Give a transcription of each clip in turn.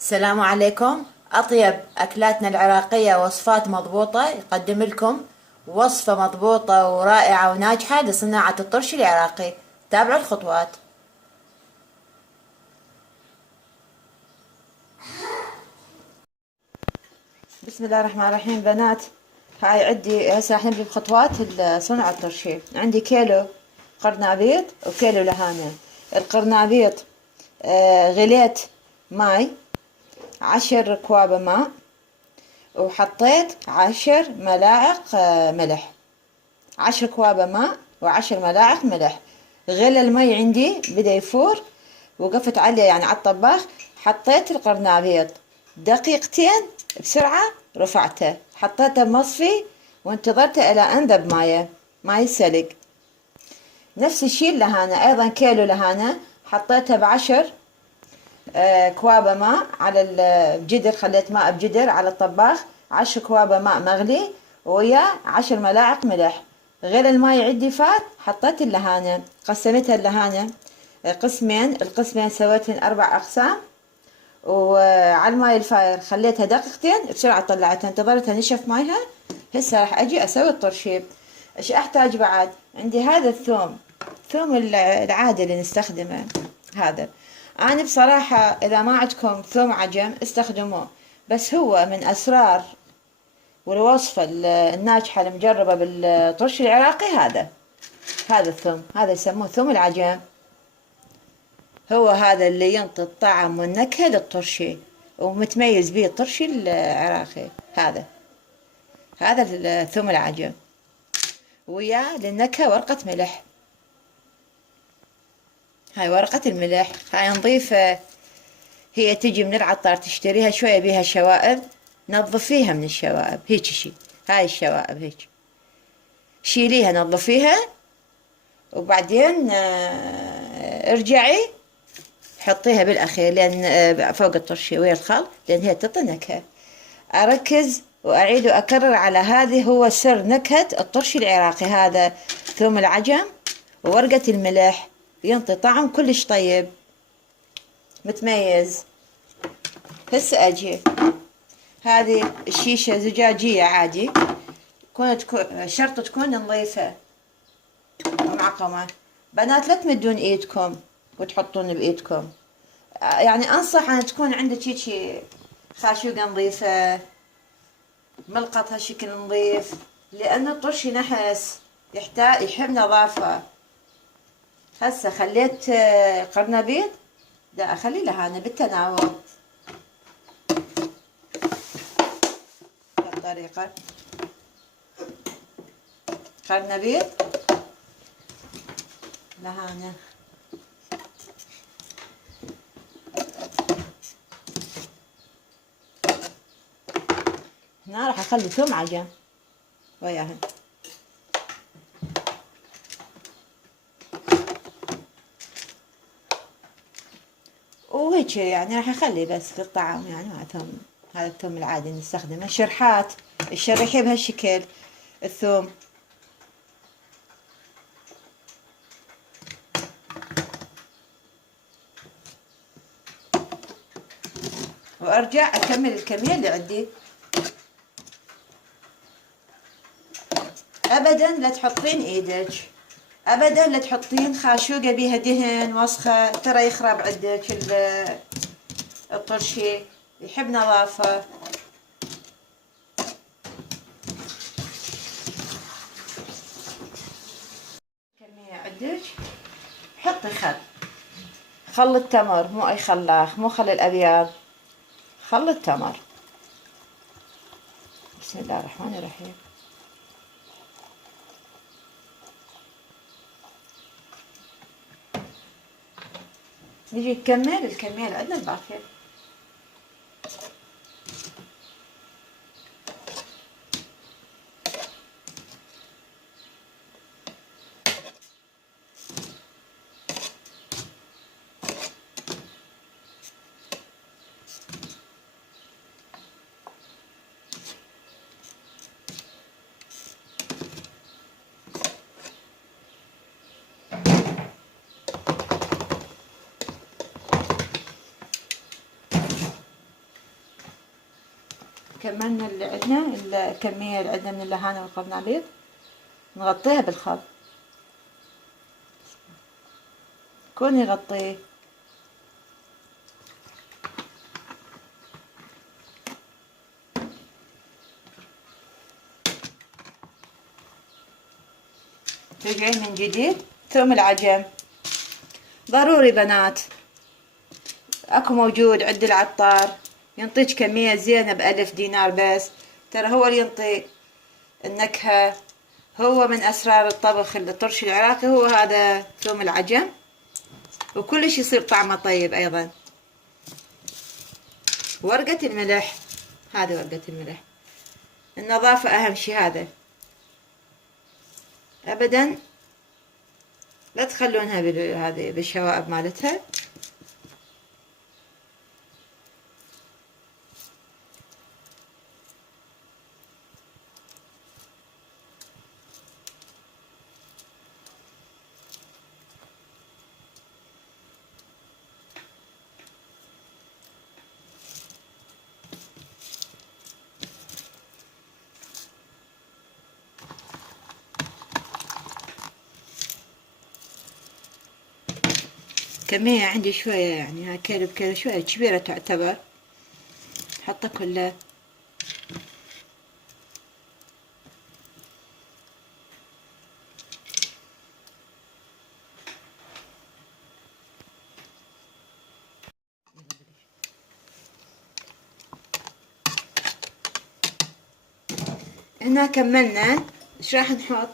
السلام عليكم. أطيب أكلاتنا العراقية وصفات مضبوطة يقدم لكم وصفة مضبوطة ورائعة وناجحة لصناعة الطرش العراقي. تابعوا الخطوات. بسم الله الرحمن الرحيم بنات. هاي عندي هسه راح نبدأ بخطوات صنع الطرشي. عندي كيلو قرنابيط وكيلو لهانة. القرنابيط غليت ماي 10 كواب ماء، وحطيت 10 ملاعق ملح، 10 كواب ماء و10 ملاعق ملح. غلى المي عندي بدأ يفور، وقفت عليه يعني على الطباخ. حطيت القرنابيط دقيقتين بسرعة، رفعته حطيته بمصفي وانتظرته إلى أن ذب ماي سلق. نفس الشي اللهانة، أيضا كيلو لهانة حطيتها ب10 كواب ماء على الجدر، خليت ماء بجدر على الطباخ، 10 كواب ماء مغلي ويا 10 ملاعق ملح. غير الماي عندي فات، حطيت اللهانة، قسمتها اللهانة قسمين، القسمين سويتهن 4 أقسام، وعلى الماي الفاير خليتها دقيقتين بسرعة طلعتها، انتظرتها نشف مايها. هسه راح أجي أسوي الطرشيب. إيش أحتاج بعد؟ عندي هذا الثوم، ثوم العادي اللي نستخدمه هذا. أنا بصراحة إذا ما عندكم ثوم عجم استخدموه، بس هو من أسرار والوصفة الناجحة المجربة بالطرش العراقي هذا الثوم، هذا يسموه ثوم العجم. هو هذا اللي ينطي الطعم والنكهة للطرشي، ومتميز به الطرشي العراقي. هذا الثوم العجم، ويا للنكهة ورقة ملح. هاي ورقة الملح، هاي نضيفة، هي تجي من العطار تشتريها، شوية بيها شوائب، نظفيها من الشوائب هيك شي. هاي الشوائب هيك شيليها نظفيها، وبعدين ارجعي حطيها بالأخير لأن فوق الطرشي ويا الخل، لأن هي تعطي نكهة. أركز وأعيد وأكرر على هذه هو سر نكهة الطرشي العراقي، هذا ثوم العجم وورقة الملح، ينطي طعم كلش طيب متميز. هسه أجي هذه الشيشة زجاجية عادي، شرط تكون نظيفة ومعقمة. بنات لا تمدون ايدكم وتحطون بايدكم، يعني انصح ان تكون عندك هيجي خاشوقة نظيفة، ملقط هالشكل نظيف، لان الطرشي نحس يحب نظافة. هسه خليت قرنبيط، دا اخلي لهانة بالتناوب بهالطريقة. قرنبيط لهانة، هنا راح اخلي ثوم عجم وياهن. وهيك يعني راح اخلي بس للطعام، يعني هذا الثوم العادي نستخدمه شرحات، تشرحيه بهالشكل الثوم. وارجع اكمل الكمية اللي عندي. ابدا لا تحطين ايدك، ابدا لا تحطين خاشوقة بيها دهن وسخة، ترى يخرب عندك الطرشي، يحب نظافة. كمية عندك، حطي خل التمر، مو اي خلاخ، مو خل الابيض، خل التمر. بسم الله الرحمن الرحيم. نجي نكمل الكمية اللي عندنا الباقية. كملنا اللي عندنا، الكمية اللي عندنا من اللهانة والقرنبيط، نغطيها بالخل، كون يغطيه. رجعين من جديد. ثوم العجم ضروري بنات، اكو موجود عند العطار، ينطيك كمية زينة ب1000 دينار بس، ترى هو اللي ينطي النكهة، هو من اسرار الطبخ الطرش العراقي، هو هذا ثوم العجم، وكلش يصير طعمه طيب ايضا. ورقة الملح، هذه ورقة الملح، النظافة اهم شي، هذا ابدا لا تخلونها هذه بالشوائب مالتها. كمية عندي شوية، يعني ها كيلو بكيلو، شوية كبيرة تعتبر، حطها كلها. هنا كملنا. ايش راح نحط؟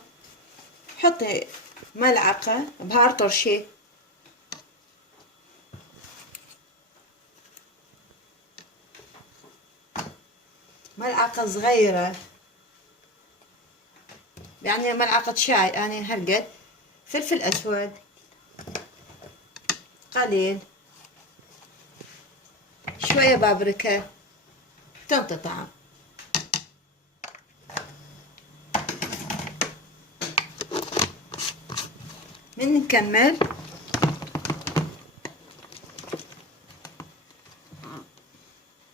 حطي ملعقة بهار طرشي، ملعقة صغيرة، يعني ملعقة شاي، يعني هالقد. فلفل اسود قليل، شوية بابريكا تنطي طعم. من نكمل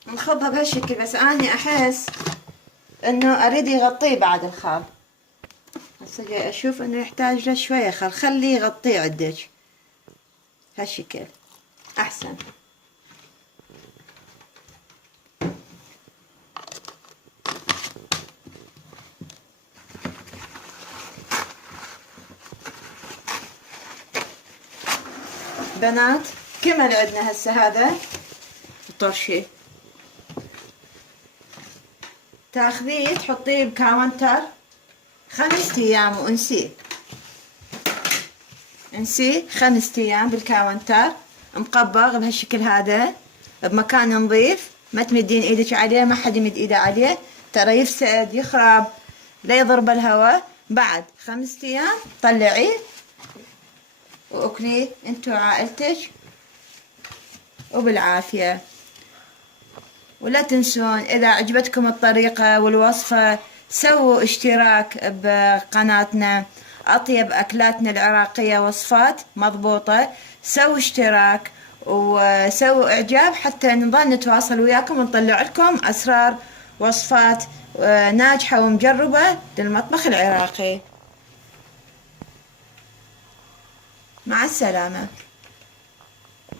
نخضها بهالشكل، بس اني احس انه اريد يغطيه بعد الخل، هسه جاي اشوف انه يحتاج له شوية خل، خليه يغطيه عندك هالشكل احسن. بنات كمل عندنا هسه هذا الطرشي، تاخذيه تحطيه بكاونتر 5 ايام، وانسيه 5 ايام بالكاونتر مقبغ بهالشكل هذا، بمكان نظيف، ما تمدين ايدك عليه، ما حد يمد ايده عليه، ترى يفسد يخرب، لا يضرب الهواء. بعد 5 ايام طلعيه واكليه انت وعائلتك وبالعافية. ولا تنسون اذا عجبتكم الطريقة والوصفة سووا اشتراك بقناتنا اطيب اكلاتنا العراقية، وصفات مضبوطة، سووا اشتراك وسووا اعجاب حتى نظل نتواصل وياكم ونطلع لكم اسرار وصفات ناجحة ومجربة للمطبخ العراقي. مع السلامة.